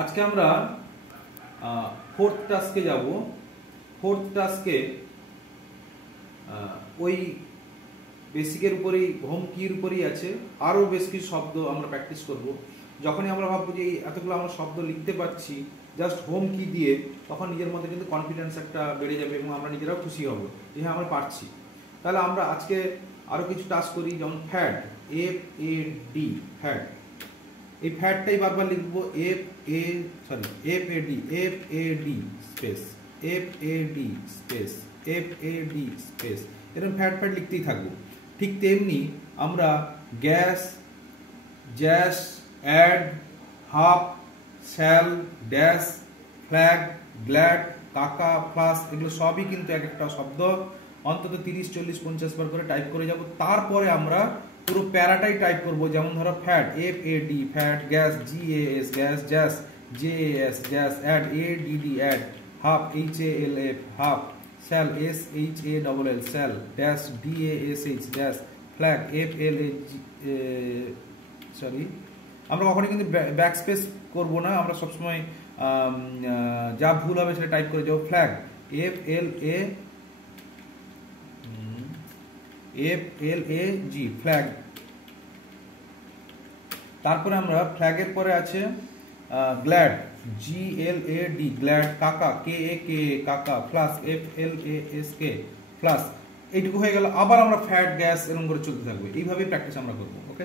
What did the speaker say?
আজকে আমরা ফোর্থ টাস্কে যাব। ফোর্থ টাস্কে ওই বেসিকের উপরেই, হোম কির উপরেই আছে, আরও বেশ কিছু শব্দ আমরা প্র্যাকটিস করব। যখনই আমরা ভাববো যে এই এতগুলো আমরা শব্দ লিখতে পারছি জাস্ট হোম কি দিয়ে, তখন নিজের মধ্যে কিন্তু কনফিডেন্স একটা বেড়ে যাবে এবং আমরা নিজেরাও খুশি হব যে হ্যাঁ আমরা পারছি। তাহলে আমরা আজকে আরও কিছু টাস্ক করি, যেমন ফ্যাড, FAD, ফ্যাড। এই ফ্যাডটাই বারবার লিখবো, FAD space FAD space FAD space, এরকম ফ্যাড ফ্যাড লিখতেই থাকবো। ঠিক তেমনি আমরা gas, jas, add, half, shall, dash, flag, glad, কাকা, ফ্লাস, এগুলো সবই কিন্তু এক একটা শব্দ অন্তত 30, 40, 50 বার করে টাইপ করে যাব। তারপরে আমরা পুরো প্যারাটাই টাইপ করব। যেমন ধরো fad, FAD fad, gas, GAS gas, jas, JAS jas, add, ADD add, half, HALF half, shall, SHALL shall, dash, DASH dash, flag, আমরা কখনোই কিন্তু ব্যাক স্পেস করবো না, আমরা সবসময় যা ভুল হবে সেটা টাইপ করে যাবো। Flag, FLAG flag. তারপরে আমরা ফ্ল্যাগের পরে আছে গ্ল্যাড, GLAD গ্ল্যাড, কাকা, KAKA কাকা, ফ্লাস, FLASK ফ্লাস। এইটুকু হয়ে গেল। আবার আমরা ফ্যাট, গ্যাস এরকম করে চলতে থাকবো। এইভাবেই প্র্যাকটিস আমরা করবো। ওকে।